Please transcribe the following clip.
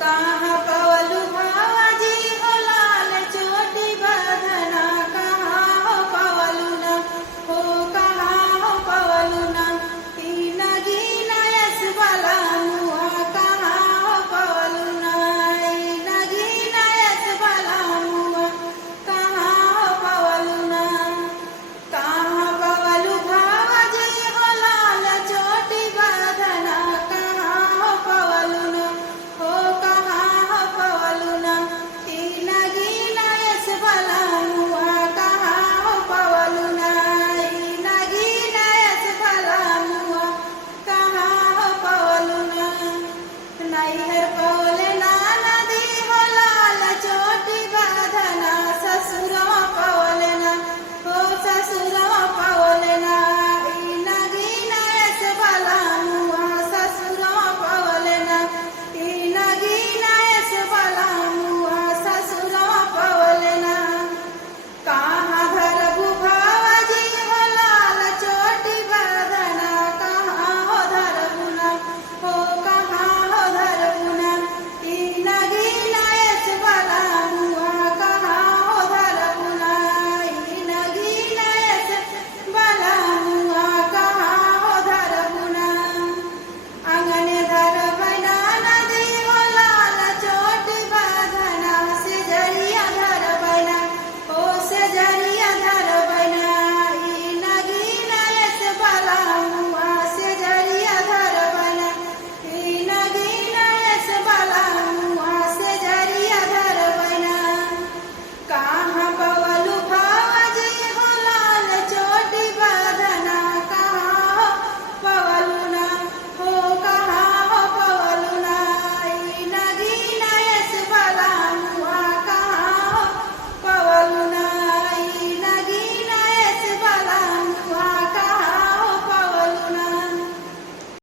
कहाँ पवलू भावाजी हो लाल चोटी बधना, कहाँ हो पवलू ना, हो कहाँ हो पवलू ना, तीन गीना यस वाला मुआ, कहाँ हो पवलू ना, तीन गीना यस वाला मुआ, कहाँ हो पवलू ना। कहाँ पवलू भावाजी हो लाल चोटी बधना, कहाँ हो पवलू ना, हो कहाँ हो पवलू ना, तीन गीना यस वाला मुआ, कहाँ हो पवलू ना, तीन गीना यस वाला मुआ, कहाँ हो पवलू ना। नैहर